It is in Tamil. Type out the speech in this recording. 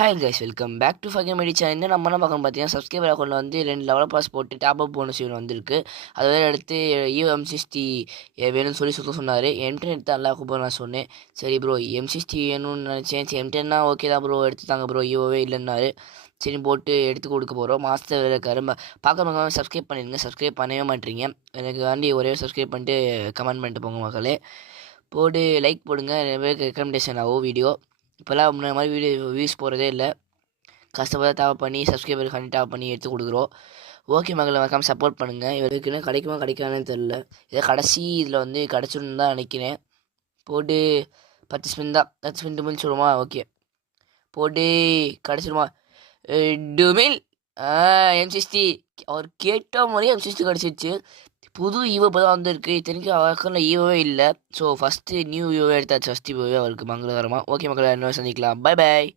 Hi guys, welcome back to ஃபகே மெடி சேனல். நம்ம என்ன பார்க்கணும் பார்த்தீங்கன்னா, சப்ஸ்கிரைபர் அக்கௌண்ட்டில் வந்து 2 லெவல் பாஸ் போட்டு டாப் அப் போனஸ் வந்திருக்கு. அதை வேறு எடுத்து M60 வேணும்னு சொல்லி சொன்னார். M10 எடுத்து நல்லா கூப்பிட நான் சொன்னேன். சரி ப்ரோ, M60 வேணும்னு நினச்சேன். சரி M10னா ஓகே தான் ப்ரோ, எடுத்துட்டாங்க ப்ரோ, ஈவோவே இல்லைன்னாரு. சரி போட்டு எடுத்து கொடுக்க போகிறோம். மாஸ்டர் வேறு இருக்காரு. பார்க்குறவங்க சப்ஸ்கிரைப் பண்ணிடுங்க. சப்ஸ்கிரைப் பண்ணவே மாட்டீங்க. எனக்கு வாண்டி ஒரே சப்ஸ்கிரைப் பண்ணிட்டு கமெண்ட் பண்ணிட்டு போங்க மக்களே. போட்டு லைக் போடுங்க. நிறைய பேருக்கு ரெக்கமெண்டேஷன் ஆகும் வீடியோ. இப்போல்லாம் முன்ன மாதிரி வீடியோ வியூஸ் போகிறதே இல்லை. கஷ்டப்பட்டு தேவை பண்ணி சப்ஸ்கிரைபர் டேப் பண்ணி எடுத்து கொடுக்குறோம். ஓகே மக்களை மறக்காமல் சப்போர்ட் பண்ணுங்கள். இவருக்குன்னு கிடைக்குமா கிடைக்காதுன்னு தெரில. இதை கடைசி இதில் வந்து கிடச்சிருன்னு தான் நினைக்கிறேன். போட்டு 10 ஸ்பின் தான், 10 ஸ்பின் டுமில் சொல்லுமா? ஓகே போட்டு கிடச்சிருமா? டுமில் M60 அவர் கேட்ட மாதிரியே M60 கிடச்சிருச்சு. புது ஈவோ இப்போ தான் வந்திருக்கு. இத்தனைக்கும் அவருக்குள்ள ஈவோவே இல்லை. ஸோ ஃபஸ்ட்டு நியூ ஈவோவே எடுத்தாச்சு. ஃபஸ்ட் ஈவோவே அவருக்கு மங்களகரமாக. ஓகே மக்களை இன்னும் சந்திக்கலாம். Bye bye.